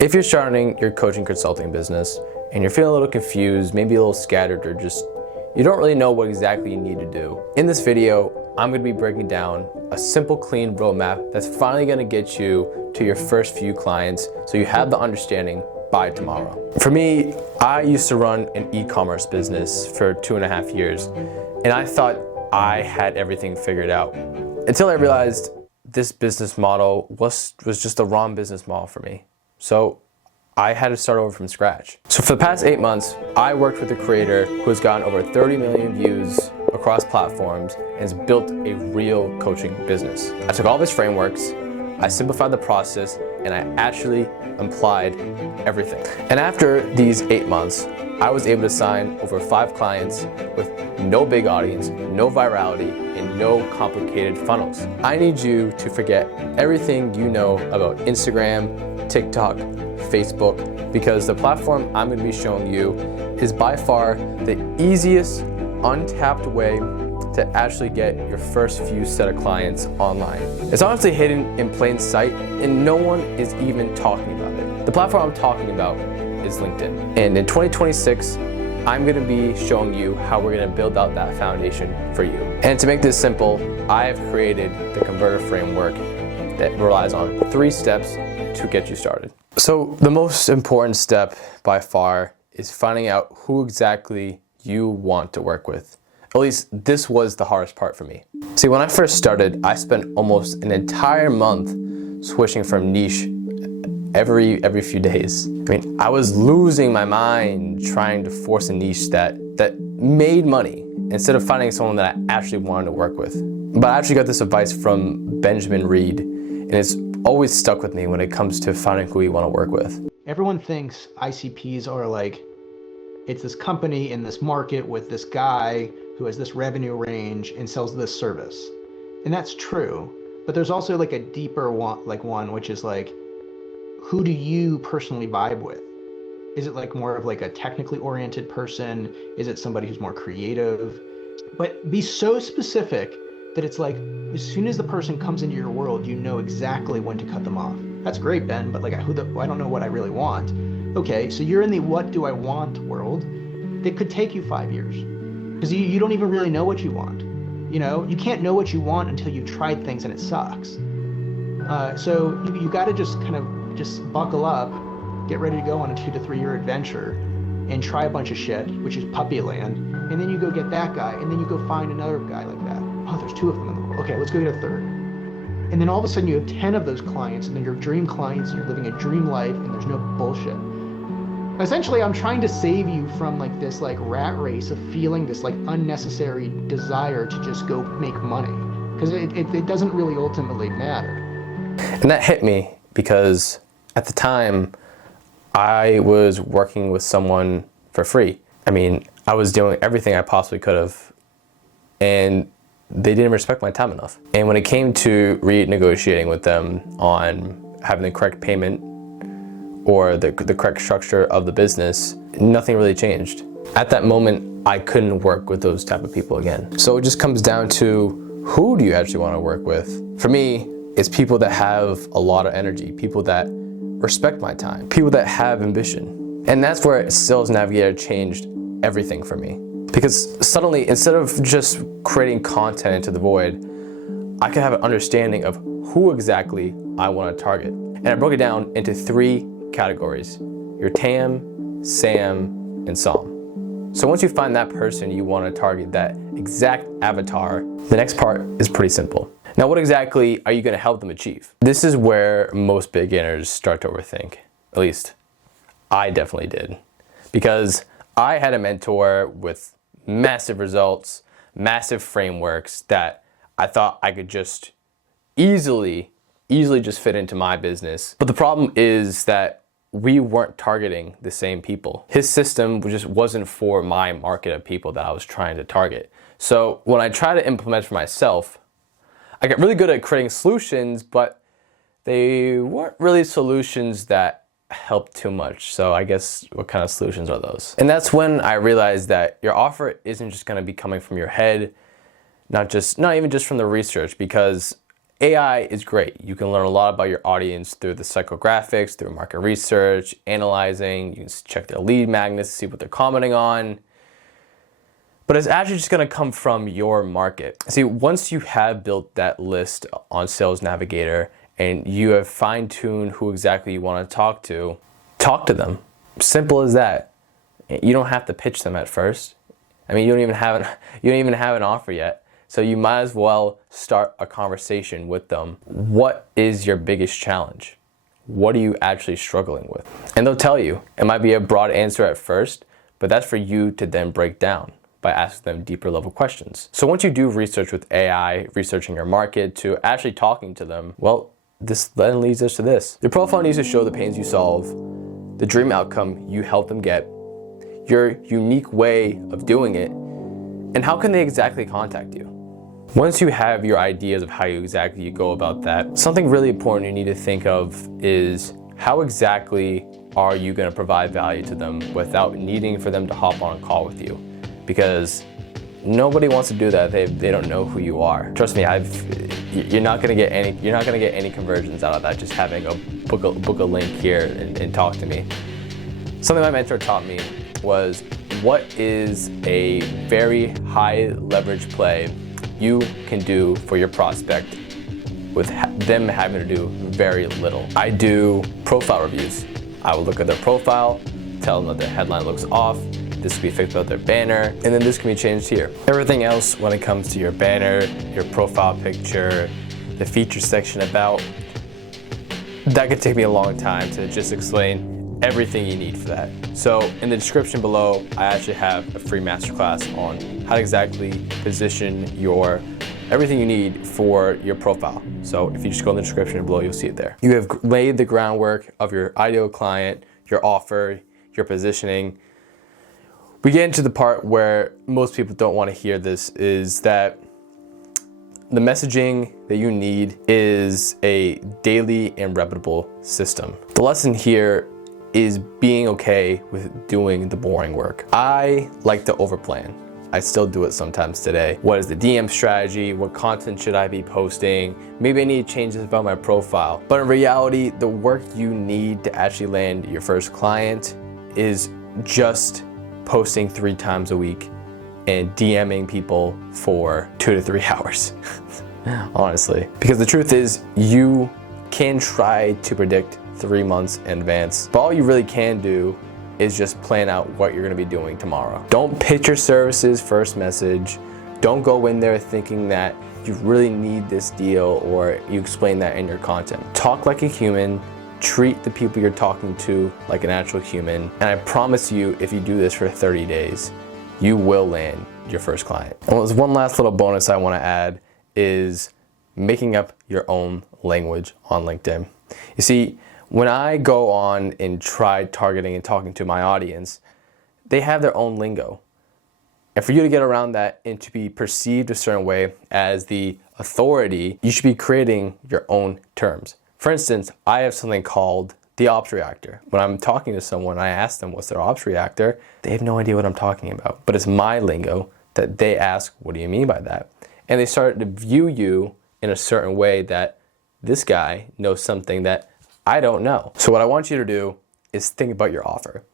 If you're starting your coaching consulting business and you're feeling a little confused, maybe a little scattered, or just you don't really know what exactly you need to do, in this video, I'm going to be breaking down a simple, clean roadmap that's finally going to get you to your first few clients so you have the understanding by tomorrow. For me, I used to run an e-commerce business for 2.5 years, and I thought I had everything figured out until I realized this business model was just the wrong business model for me. So I had to start over from scratch. So for the past 8 months, I worked with a creator who has gotten over 30 million views across platforms and has built a real coaching business. I took all of his frameworks, I simplified the process, and I actually applied everything. And after these 8 months, I was able to sign over 5 clients with no big audience, no virality, and no complicated funnels. I need you to forget everything you know about Instagram, TikTok, Facebook, because the platform I'm going to be showing you is by far the easiest, untapped way to actually get your first few set of clients online. It's honestly hidden in plain sight and no one is even talking about it. The platform I'm talking about is LinkedIn. And in 2026, I'm going to be showing you how we're going to build out that foundation for you. And to make this simple, I have created the converter framework that relies on 3 steps to get you started. So the most important step by far is finding out who exactly you want to work with. At least this was the hardest part for me. See, when I first started, I spent almost an entire month switching from niche every few days. I mean, I was losing my mind trying to force a niche that made money instead of finding someone that I actually wanted to work with. But I actually got this advice from Benjamin Reed, and it's always stuck with me when it comes to finding who you want to work with. Everyone thinks ICPs are like, it's this company in this market with this guy who has this revenue range and sells this service. And that's true, but there's also like a deeper one, which is like, who do you personally vibe with? Is it like more of like a technically oriented person? Is it somebody who's more creative? But be so specific that it's like, as soon as the person comes into your world, you know exactly when to cut them off. That's great, Ben, but like, I don't know what I really want. Okay, so you're in the what do I want world that could take you 5 years. Because you don't even really know what you want. You know, you can't know what you want until you've tried things and it sucks. So you got to just kind of just buckle up, get ready to go on a 2 to 3 year adventure and try a bunch of shit, which is puppy land. And then you go get that guy, and then you go find another guy like that. Oh, there's 2 of them in the world. Okay, let's go get a 3rd. And then all of a sudden you have 10 of those clients, and then your dream clients, and you're living a dream life, and there's no bullshit. Essentially, I'm trying to save you from like this like rat race of feeling this like unnecessary desire to just go make money, because it doesn't really ultimately matter. And that hit me because at the time I was working with someone for free. I mean, I was doing everything I possibly could have, and they didn't respect my time enough. And when it came to renegotiating with them on having the correct payment or the correct structure of the business, nothing really changed. At that moment, I couldn't work with those type of people again. So it just comes down to, who do you actually want to work with? For me, it's people that have a lot of energy, people that respect my time, people that have ambition. And that's where Sales Navigator changed everything for me. Because suddenly, instead of just creating content into the void, I could have an understanding of who exactly I want to target. And I broke it down into 3 categories: your TAM, SAM, and SOM. So once you find that person you want to target, that exact avatar, the next part is pretty simple. Now, what exactly are you going to help them achieve? This is where most beginners start to overthink. At least I definitely did. Because I had a mentor with massive results, massive frameworks that I thought I could just easily just fit into my business. But the problem is that we weren't targeting the same people. His system just wasn't for my market of people that I was trying to target. So when I try to implement for myself, I got really good at creating solutions, but they weren't really solutions that helped too much. So I guess, what kind of solutions are those? And that's when I realized that your offer isn't just going to be coming from your head, not even just from the research, because AI is great. You can learn a lot about your audience through the psychographics, through market research, analyzing. You can check their lead magnets, see what they're commenting on. But it's actually just going to come from your market. See, once you have built that list on Sales Navigator and you have fine-tuned who exactly you want to talk to them. Simple as that. You don't have to pitch them at first. I mean, you don't even have an offer yet. So you might as well start a conversation with them. What is your biggest challenge? What are you actually struggling with? And they'll tell you. It might be a broad answer at first, but that's for you to then break down by asking them deeper level questions. So once you do research with AI, researching your market, to actually talking to them, well, this then leads us to this. Your profile needs to show the pains you solve, the dream outcome you help them get, your unique way of doing it, and how can they exactly contact you? Once you have your ideas of how you go about that, something really important you need to think of is how exactly are you going to provide value to them without needing for them to hop on a call with you? Because nobody wants to do that. They don't know who you are. Trust me, you're not gonna get any conversions out of that. Just having a book a link here and talk to me. Something my mentor taught me was, what is a very high leverage play you can do for your prospect with them having to do very little? I do profile reviews. I will look at their profile, tell them that their headline looks off. This can be fixed about their banner, and then this can be changed here. Everything else when it comes to your banner, your profile picture, the feature section about, that could take me a long time to just explain everything you need for that. So in the description below, I actually have a free masterclass on how to exactly position everything you need for your profile. So if you just go in the description below, you'll see it there. You have laid the groundwork of your ideal client, your offer, your positioning. We get into the part where most people don't want to hear this, is that the messaging that you need is a daily and reputable system. The lesson here is being okay with doing the boring work. I like to overplan. I still do it sometimes today. What is the DM strategy? What content should I be posting? Maybe I need to change this about my profile. But in reality, the work you need to actually land your first client is just posting 3 times a week and DMing people for 2 to 3 hours, honestly. Because the truth is, you can try to predict 3 months in advance, but all you really can do is just plan out what you're gonna be doing tomorrow. Don't pitch your services first message. Don't go in there thinking that you really need this deal or you explain that in your content. Talk like a human. Treat the people you're talking to like an actual human. And I promise you, if you do this for 30 days, you will land your first client. And there's one last little bonus I want to add, is making up your own language on LinkedIn. You see, when I go on and try targeting and talking to my audience, they have their own lingo. And for you to get around that and to be perceived a certain way as the authority, you should be creating your own terms. For instance, I have something called the ops reactor. When I'm talking to someone, I ask them what's their ops reactor, they have no idea what I'm talking about. But it's my lingo that they ask, what do you mean by that? And they start to view you in a certain way that this guy knows something that I don't know. So what I want you to do is think about your offer.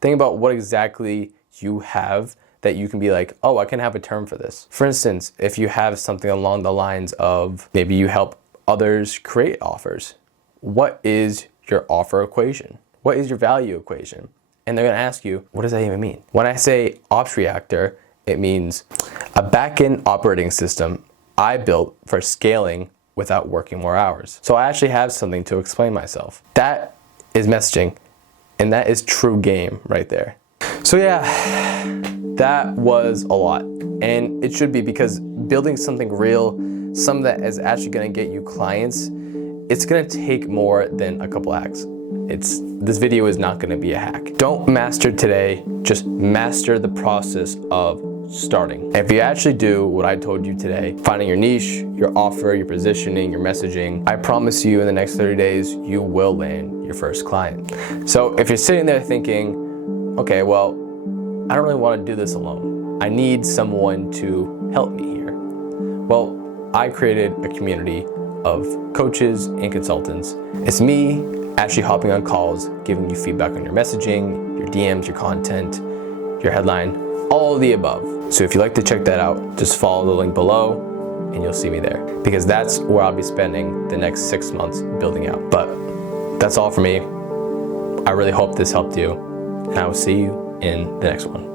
Think about what exactly you have that you can be like, oh, I can have a term for this. For instance, if you have something along the lines of, maybe you help others create offers. What is your offer equation? What is your value equation? And they're gonna ask you, what does that even mean? When I say ops reactor, it means a back-end operating system I built for scaling without working more hours. So I actually have something to explain myself. That is messaging, and that is true game right there. So yeah, that was a lot. And it should be, because building something real, something that is actually gonna get you clients, it's gonna take more than a couple hacks. This video is not gonna be a hack. Don't master today, just master the process of starting. If you actually do what I told you today, finding your niche, your offer, your positioning, your messaging, I promise you in the next 30 days, you will land your first client. So if you're sitting there thinking, okay, well, I don't really wanna do this alone. I need someone to help me here. Well, I created a community of coaches and consultants. It's me actually hopping on calls, giving you feedback on your messaging, your DMs, your content, your headline, all of the above. So if you'd like to check that out, just follow the link below and you'll see me there, because that's where I'll be spending the next 6 months building out. But that's all for me. I really hope this helped you, and I will see you in the next one.